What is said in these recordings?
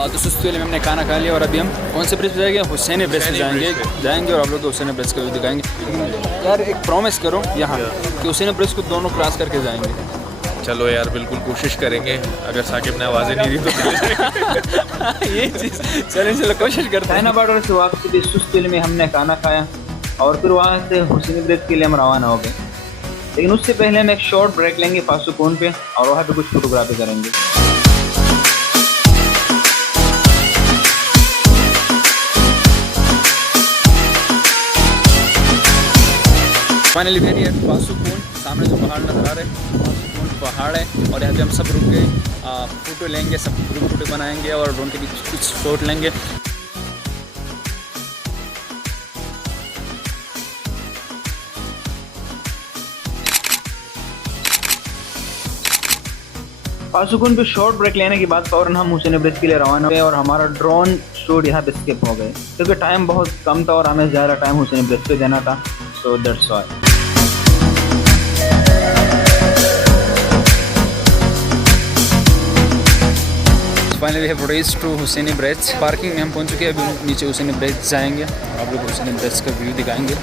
तो सुस्ती वाले में हमने खाना खा लिया और अभी हम कौन से ब्रिज पे जाएंगे? हुसैनी ब्रिज पे जाएंगे और आप लोग को हुसैनी ब्रिज का व्यू दिखाएंगे। यार एक प्रॉमिस करो यहाँ कि हुसैनी ब्रिज को दोनों क्रॉस करके जाएंगे। चलो यार बिल्कुल कोशिश करेंगे, अगर साकिब ने आवाज़ें नहीं दी तो ये चीज़ चलो कोशिश करते हैं ना। बाडोर से वापसी सुस्ती वाले में हमने खाना खाया और फिर वहाँ से हुसैनी ब्रिज के लिए हम रवाना हो गए। लेकिन उससे पहले हम एक शॉर्ट ब्रेक लेंगे फासुकून पे और वहाँ पे कुछ फोटोग्राफी करेंगे। फाइनली वेरी है फासुकून, सामने जो पहाड़ नजर आ रहे हैं फासुकून पहाड़ है और यहाँ पे हम सब रुक के फ़ोटो लेंगे, सब ग्रुप फोटो बनाएंगे और उनके बीच कुछ शॉट लेंगे। फासुकून पे शॉर्ट ब्रेक लेने के बाद फौरन हम हुसैनी ब्रिज के लिए रवाना हुए और हमारा ड्रोन शूट यहाँ पे स्किप हो गए क्योंकि टाइम बहुत कम था और हमें ज़्यादा टाइम हुसैनी ब्रिज पे देना था, so that's why. Finally we have reached to Hussaini bridge. Parking में हम पहुँच चुके हैं, अभी नीचे हुसैनी ब्रिज जाएंगे और आप लोग हुसैनी ब्रिज का व्यू दिखाएंगे।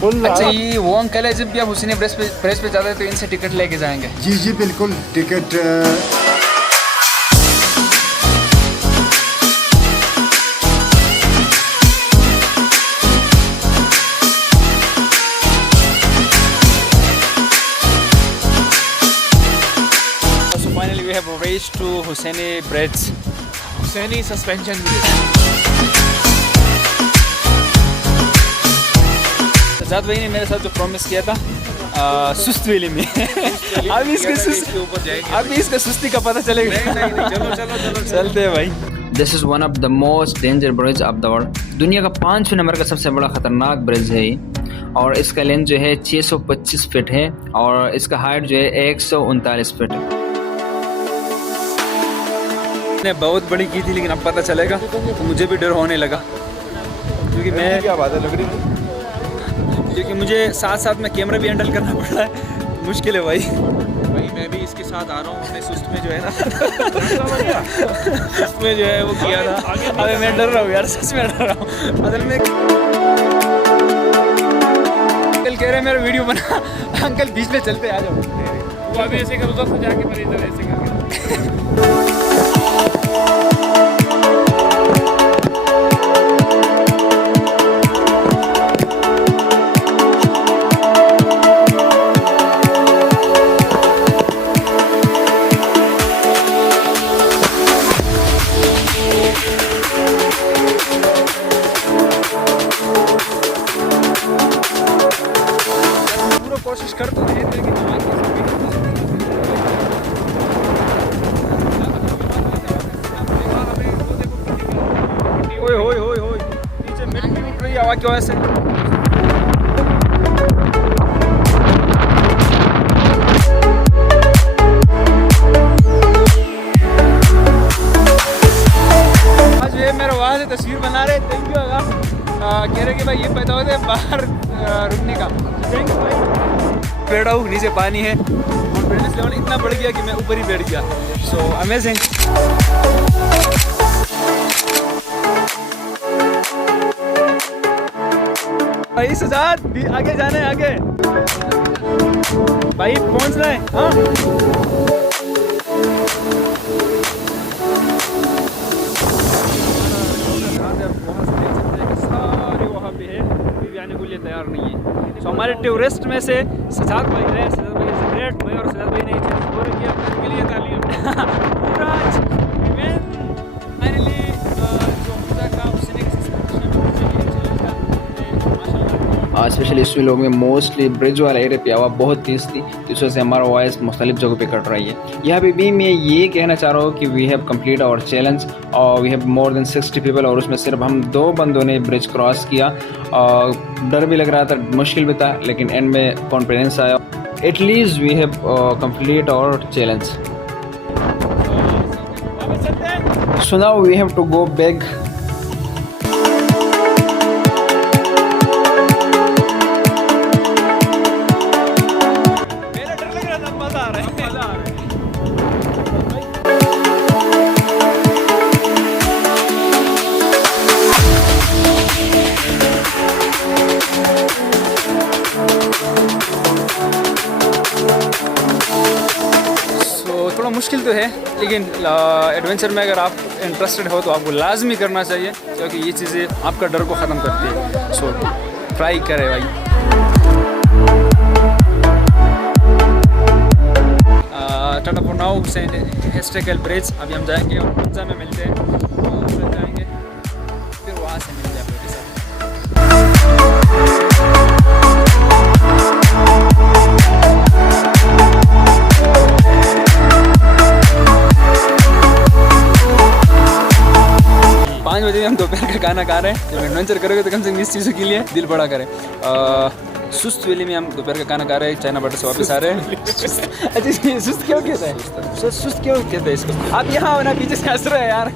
अच्छा ये वो अंकल है, जब भी आप हुसैनी ब्रिज पे जाते हैं तो इनसे टिकट लेके जाएंगे? जी जी बिल्कुल, ticket So finally we have reached to Hussaini Bridge, Hussaini suspension bridge. Sajad भाई ने मेरे साथ जो प्रॉमिस किया था सुस्त वेली में अभी इसका सुस्ती का पता चलेगा। चलो चलते हैं भाई। This is one of the most danger bridge of the world. दुनिया का 5वें नंबर का सबसे बड़ा खतरनाक ब्रिज है और इसका लेंथ जो है 625 फीट है और इसका हाइट जो है 139 फीट है। मैंने बहुत बड़ी की थी लेकिन अब पता चलेगा तो मुझे भी डर होने लगा क्योंकि मैं क्या बात है लग रही, क्योंकि मुझे साथ साथ में कैमरा भी हैंडल करना पड़ रहा है, मुश्किल है भाई। मैं भी इसके साथ आ रहा हूँ। अपने सुस्त में जो है ना सुस्त में जो है वो किया था। अबे मैं डर रहा हूँ यार, सच में डर रहा हूँ। असल में अंकल कह रहे हैं मेरा वीडियो बना, अंकल बीच में चलते आ जाओ। वो अभी ऐसे कर उधर से जाके मेरे इधर ऐसे करके कोशिश कर तो रहे थे लेकिन ओए नीचे मिट्टी उठ रही है, आवाज क्यों ऐसे? आज ये मेरे वहाँ से तस्वीर बना रहे, थैंक यू आगा। कह रहे कि भाई ये पता होता है बाहर रुकने का। थैंक यू भाई। बैठा हूँ, नीचे पानी है, कॉन्फिडेंस लेवल इतना बढ़ गया कि मैं ऊपर ही बैठ गया। So amazing. भाई सजाद भी आगे जाना है, आगे भाई पहुंचना है। हाँ सारे वहाँ पे है, अभी आने के लिए तैयार नहीं है। सो हमारे टूरिस्ट में से सजाद भाई है, सजाद भाई से ग्रेट भाई और सजाद भाई ने और किया के लिए तालीम पूरा इवेंट फाइनली जो होता का उसने स्पेशली इस लोग में मोस्टली ब्रिज वाला एरिया पे आवाज़ बहुत तेज़ थी, तो इस वजह से हमारा वॉइस मुख्तलिफ जगहों पे कट रही है। यहाँ पे भी मैं ये कहना चाह रहा हूँ कि we have complete our challenge और we have more than 60 people और उसमें सिर्फ हम 2 बंदों ने ब्रिज क्रॉस किया। और डर भी लग रहा था, मुश्किल भी था, लेकिन एंड में कॉन्फिडेंस आया। At least we have complete our challenge. So now we have to go back. थोड़ा मुश्किल तो है, लेकिन एडवेंचर में अगर आप इंटरेस्टेड हो तो आपको लाजमी करना चाहिए, क्योंकि ये चीज़ें आपका डर को ख़त्म करती है। सो ट्राई करें भाई। Tata for now, Hussain historical bridge. अभी हम जाएंगे और पिज्ज़ा में मिलते हैं, और फिर जाएंगे, फिर वहाँ से मिलते हैं आपके साथ। 5 बजे हम दोपहर का खाना खा रहे हैं। जब एडवेंचर करोगे तो कम से कम इस चीज़ों के लिए दिल बड़ा करें। सुस्त वैली में हम दोपहर का खाना खा रहे हैं, चाइना बटर से वापस आ रहे हैं। अच्छा, ये सुस्त क्यों कहते हैं? सुस्त क्यों कहते हैं इसको? आप यहाँ ना पीछे से हंस रहे हैं यार।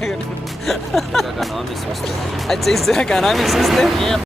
अच्छा, इस जगह का नाम ही सुस्त है।